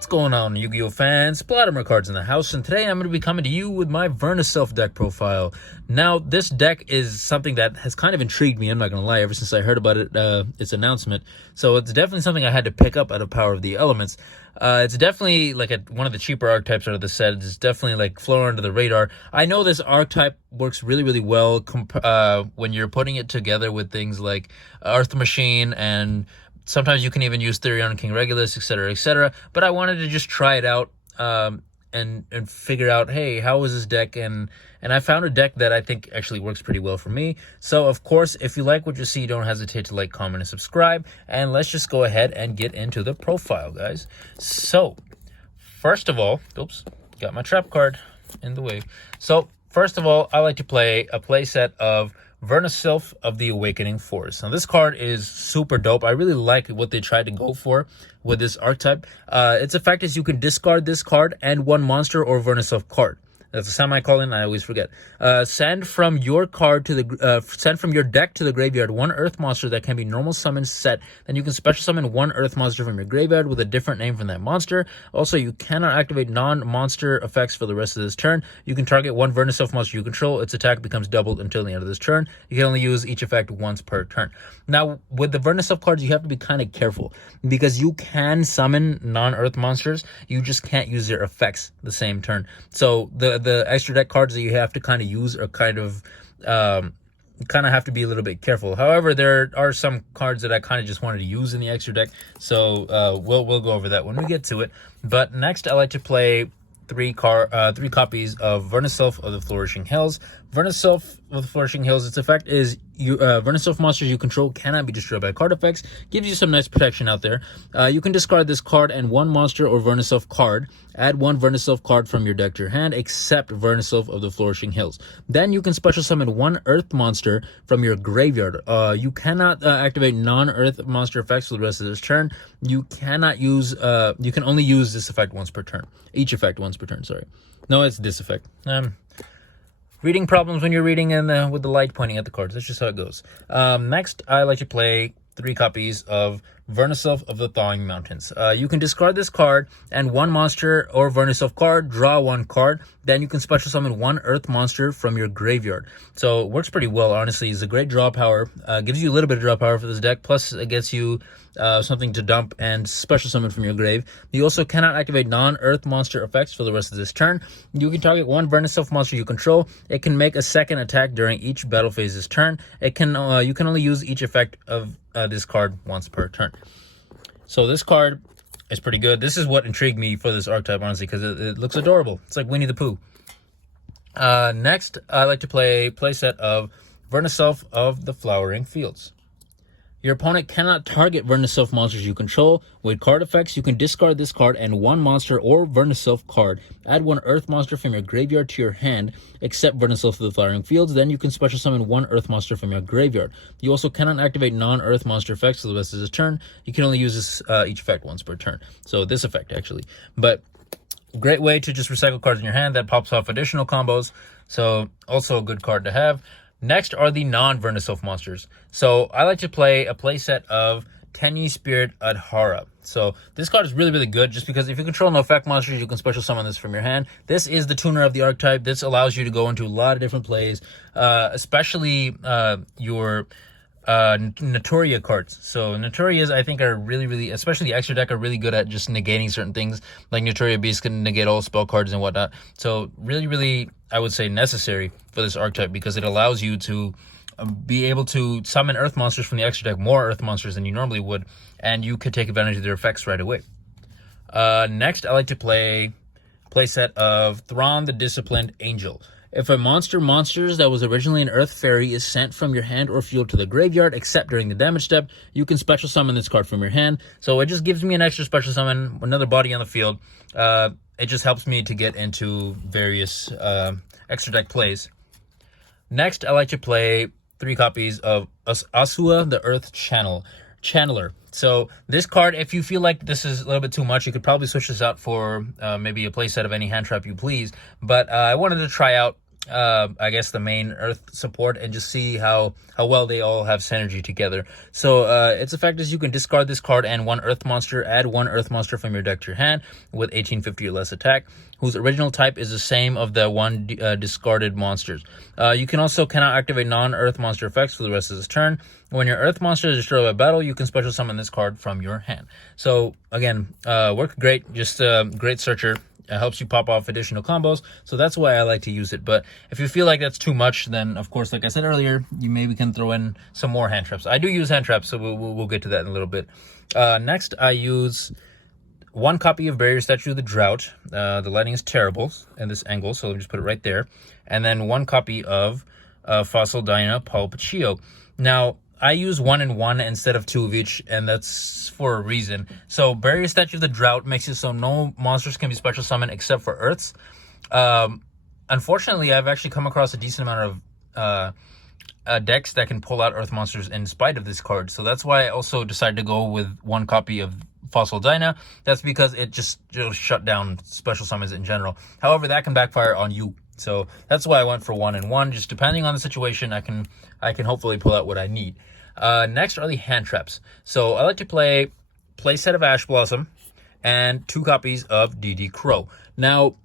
What's going on, Yu-Gi-Oh fans? Bladimer Cards in the house, and today I'm going to be coming to you with my Vernusylph deck profile. Now, this deck is something that has kind of intrigued me, I'm not going to lie, ever since I heard about it, its announcement. So it's definitely something I had to pick up out of Power of the Elements. It's definitely like one of the cheaper archetypes out of the set. It's definitely like flown under the radar. I know this archetype works really, really well when you're putting it together with things like Earth Machine, and sometimes you can even use Therion, King Regulus, etc., etc. But I wanted to just try it out and figure out, hey, how is this deck? And I found a deck that I think actually works pretty well for me. So, of course, if you like what you see, don't hesitate to like, comment, and subscribe. And let's just go ahead and get into the profile, guys. So, first of all, oops, got my trap card in the way. So, first of all, I like to play a playset of Vernusylph of the Awakening Force. Now, this card is super dope. I really like what they tried to go for with this archetype. Its effect is you can discard this card and one monster or Vernusylph card. That's a semicolon, I always forget. Send from your deck to the graveyard one earth monster that can be normal summon set. Then you can special summon one earth monster from your graveyard with a different name from that monster. Also, you cannot activate non-monster effects for the rest of this turn. You can target one Vernusylph monster you control. Its attack becomes doubled until the end of this turn. You can only use each effect once per turn. Now, with the Vernusylph cards, you have to be kind of careful because you can summon non-earth monsters. You just can't use their effects the same turn. So the extra deck cards that you have to kind of use are kind of have to be a little bit careful. However, there are some cards that I kind of just wanted to use in the extra deck, so we'll go over that when we get to it. But next, I like to play three copies of Vernusylph of the Flourishing Hills. Vernusylph of the Flourishing Hills, its effect is Vernusylph monsters you control cannot be destroyed by card effects. Gives you some nice protection out there. You can discard this card and one monster or Vernusylph card. Add one Vernusylph card from your deck to your hand, except Vernusylph of the Flourishing Hills. Then you can special summon one Earth monster from your graveyard. You cannot activate non-Earth monster effects for the rest of this turn. You cannot use. You can only use this effect once per turn. Each effect once per turn. Sorry, no, it's this effect. Reading problems when you're reading and with the light pointing at the cards. That's just how it goes. Next, I like to play three copies of Vernusylph of the Thawing Mountains. You can discard this card and one monster or Vernusylph card, draw one card. Then you can special summon one Earth monster from your graveyard. So it works pretty well, honestly. It's a great draw power. Gives you a little bit of draw power for this deck. Plus, it gets you something to dump and special summon from your grave. You also cannot activate non-Earth monster effects for the rest of this turn. You can target one Vernusylph monster you control. It can make a second attack during each battle phase this turn. You can only use each effect of this card once per turn. So this card is pretty good. This is what intrigued me for this archetype, honestly, because it looks adorable. It's like Winnie the Pooh. Next, I like to play a playset of Vernusylph of the Flowering Fields. Your opponent cannot target Vernusylph monsters you control. With card effects, you can discard this card and one monster or Vernusylph card. Add one Earth monster from your graveyard to your hand, except Vernusylph of the Flowering Fields. Then you can special summon one Earth monster from your graveyard. You also cannot activate non-Earth monster effects for the rest of this turn. You can only use this each effect once per turn. So this effect, actually. But great way to just recycle cards in your hand that pops off additional combos. So also a good card to have. Next are the non-Vernusylph monsters. So I like to play a playset of Tenyi Spirit Adhara. So this card is really, really good just because if you control no effect monsters, you can special summon this from your hand. This is the tuner of the archetype. This allows you to go into a lot of different plays, especially your Notoria cards. So Notorias, I think, are really, really, especially the extra deck, are really good at just negating certain things. Like Notoria Beast can negate all spell cards and whatnot. So really, really, I would say necessary for this archetype because it allows you to be able to summon Earth monsters from the extra deck, more Earth monsters than you normally would, and you could take advantage of their effects right away. Next, I like to play playset of Thrawn the Disciplined Angel. If a monsters that was originally an Earth Fairy is sent from your hand or field to the graveyard, except during the damage step, you can special summon this card from your hand. So it just gives me an extra special summon, another body on the field. It just helps me to get into various extra deck plays. Next, I like to play three copies of Asua the Earth Channeler. So this card, if you feel like this is a little bit too much, you could probably switch this out for maybe a playset of any hand trap you please. But I wanted to try out I guess the main Earth support, and just see how well they all have synergy together. So its effect is you can discard this card and one Earth monster, add one Earth monster from your deck to your hand with 1850 or less attack, whose original type is the same of the one discarded monsters. You can also cannot activate non-Earth monster effects for the rest of this turn. When your Earth monster is destroyed by battle, you can special summon this card from your hand. So again, work great, just a great searcher. It helps you pop off additional combos, so that's why I like to use it. But if you feel like that's too much, then of course, like I said earlier, you maybe can throw in some more hand traps. I do use hand traps, so we'll get to that in a little bit. Next, I use one copy of Barrier Statue of the Drought. The lighting is terrible in this angle, so let me just put it right there. And then one copy of Fossil Dyna Pulpachio. Now, I use 1 and 1 instead of 2 of each, and that's for a reason. So Barrier Statue of the Drought makes it so no monsters can be special summoned except for Earths. Unfortunately, I've actually come across a decent amount of decks that can pull out Earth monsters in spite of this card. So that's why I also decided to go with one copy of Fossil Dyna. That's because it'll shut down special summons in general. However, that can backfire on you. So that's why I went for 1 and 1. Just depending on the situation, I can hopefully pull out what I need. Next are the hand traps. So I like to play set of Ash Blossom and 2 copies of DD Crow. Now,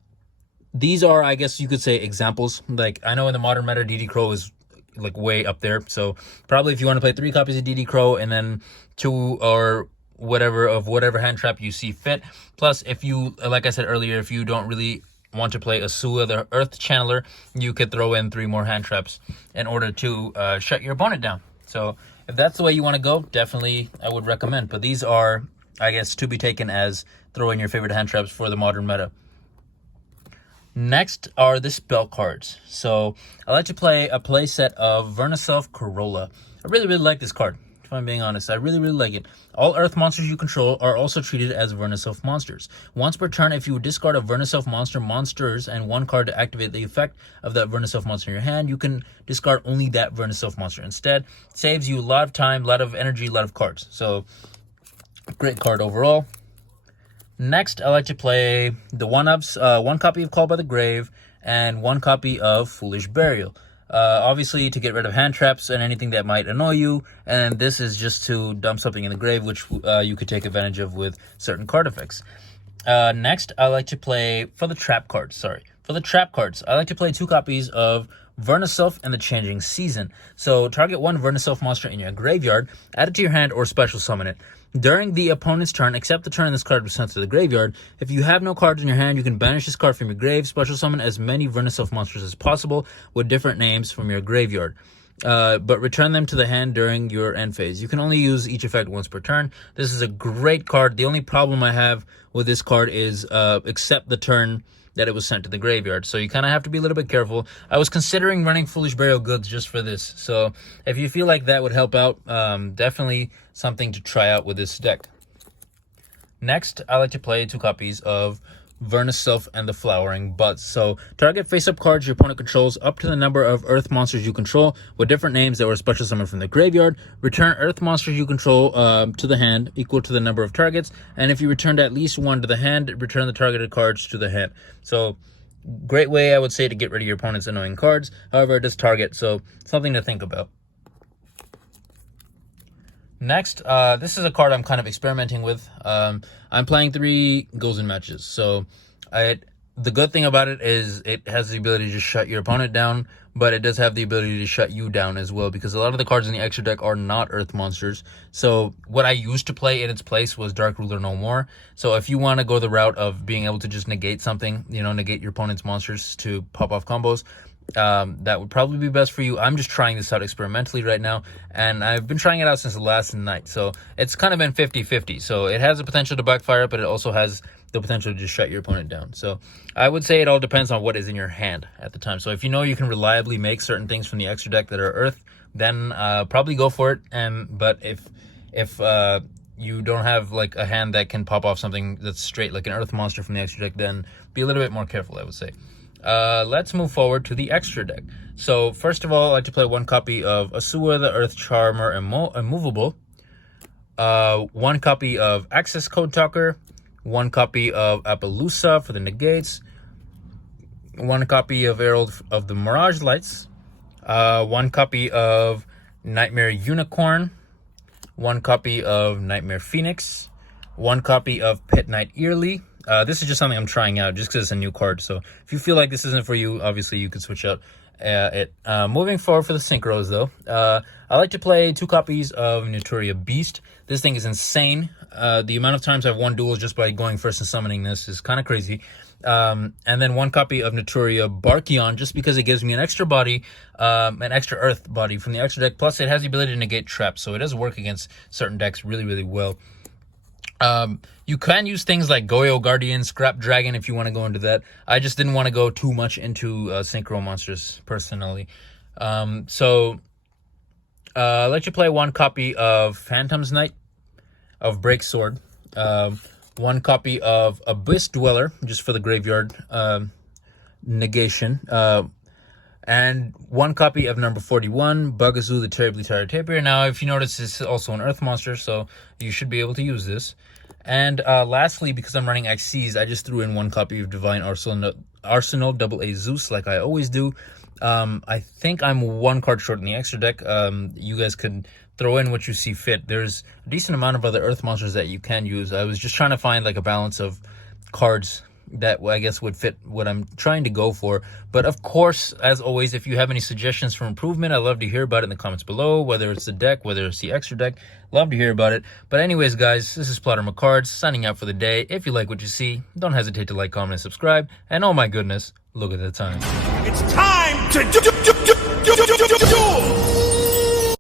these are, I guess you could say, examples. Like, I know in the modern meta, DD Crow is like way up there. So probably if you want to play 3 copies of DD Crow and then 2 or whatever hand trap you see fit. Plus, if you, like I said earlier, if you don't really want to play Asua, the Earth Channeler, you could throw in 3 more hand traps in order to shut your opponent down. So if that's the way you want to go, definitely I would recommend. But these are, I guess, to be taken as throw in your favorite hand traps for the modern meta. Next are the spell cards. So I like to play a play set of Vernusylph Corolla. I really like this card. If I'm being honest, I really like it. All Earth monsters you control are also treated as Vernusylph monsters. Once per turn, if you discard a Vernusylph monsters and 1 card to activate the effect of that Vernusylph monster in your hand, you can discard only that Vernusylph monster instead. Saves you a lot of time, a lot of energy, a lot of cards. So, great card overall. Next, I like to play the 1-ups, 1 copy of Call by the Grave and 1 copy of Foolish Burial. Obviously to get rid of hand traps and anything that might annoy you, and this is just to dump something in the grave, which you could take advantage of with certain card effects. Next, I like to play for the trap cards. I like to play 2 copies of Vernusylph and the Changing Season. So target 1 Vernusylph monster in your graveyard, add it to your hand, or special summon it. During the opponent's turn, except the turn this card was sent to the graveyard, if you have no cards in your hand, you can banish this card from your grave, special summon as many Vernusylph monsters as possible with different names from your graveyard. But return them to the hand during your end phase. You can only use each effect once per turn. This is a great card. The only problem I have with this card is except the turn that it was sent to the graveyard. So you kind of have to be a little bit careful. I was considering running Foolish Burial Goods just for this. So if you feel like that would help out, definitely something to try out with this deck. Next, I like to play 2 copies of Vernusylph and the Flowering Buds. So target face-up cards your opponent controls up to the number of Earth monsters you control with different names that were special summoned from the graveyard. Return Earth monsters you control to the hand equal to the number of targets, and if you returned at least 1 to the hand, return the targeted cards to the hand. So great way, I would say, to get rid of your opponent's annoying cards. However, it does target, so something to think about. Next, this is a card I'm kind of experimenting with. I'm playing 3 Gozen matches. So the good thing about it is it has the ability to just shut your opponent down, but it does have the ability to shut you down as well, because a lot of the cards in the extra deck are not Earth monsters. So what I used to play in its place was Dark Ruler No More. So if you want to go the route of being able to just negate something, negate your opponent's monsters to pop off combos, that would probably be best for you. I'm just trying this out experimentally right now, and I've been trying it out since the last night, so it's kind of been 50-50. So it has the potential to backfire, but it also has the potential to just shut your opponent down. So I would say it all depends on what is in your hand at the time. So if you know you can reliably make certain things from the extra deck that are Earth, then probably go for it. But if you don't have like a hand that can pop off something that's straight like an Earth monster from the extra deck, then be a little bit more careful, I would say. Let's move forward to the extra deck. So first of all, I like to play 1 copy of Asua, the Earth Charmer Immovable, 1 copy of Access Code Talker, 1 copy of Appaloosa for the negates, 1 copy of Herald of the Mirage Lights, 1 copy of Nightmare Unicorn, 1 copy of Nightmare Phoenix, 1 copy of Pit Knight Eerly. This is just something I'm trying out just because it's a new card. So if you feel like this isn't for you, obviously you could switch out it. Moving forward for the synchros, though, I like to play 2 copies of Naturia Beast. This thing is insane. The amount of times I've won duels just by going first and summoning this is kind of crazy. And then 1 copy of Naturia Barkion, just because it gives me an extra body, an extra earth body from the extra deck. Plus, it has the ability to negate traps, so it does work against certain decks really, really well. You can use things like YuGiOh Guardian, Scrap Dragon if you want to go into that. I just didn't want to go too much into synchro monsters personally. So I'll let you play 1 copy of Phantom's Knight, of Break Sword, 1 copy of Abyss Dweller, just for the graveyard negation, and 1 copy of number 41, Bugazoo the Terribly Tired Tapir. Now, if you notice, it's also an earth monster, so you should be able to use this. And lastly, because I'm running XCs, I just threw in 1 copy of Divine Arsenal Double A Zeus, like I always do. I think I'm 1 card short in the extra deck. You guys could throw in what you see fit. There's a decent amount of other earth monsters that you can use. I was just trying to find like a balance of cards that I guess would fit what I'm trying to go for. But of course, as always, if you have any suggestions for improvement, I'd love to hear about it in the comments below, whether it's the deck, whether it's the extra deck. Love to hear about it. But anyways, guys, this is Plotter McCards signing out for the day. If you like what you see, don't hesitate to like, comment, and subscribe. And oh my goodness, look at the time. It's time to do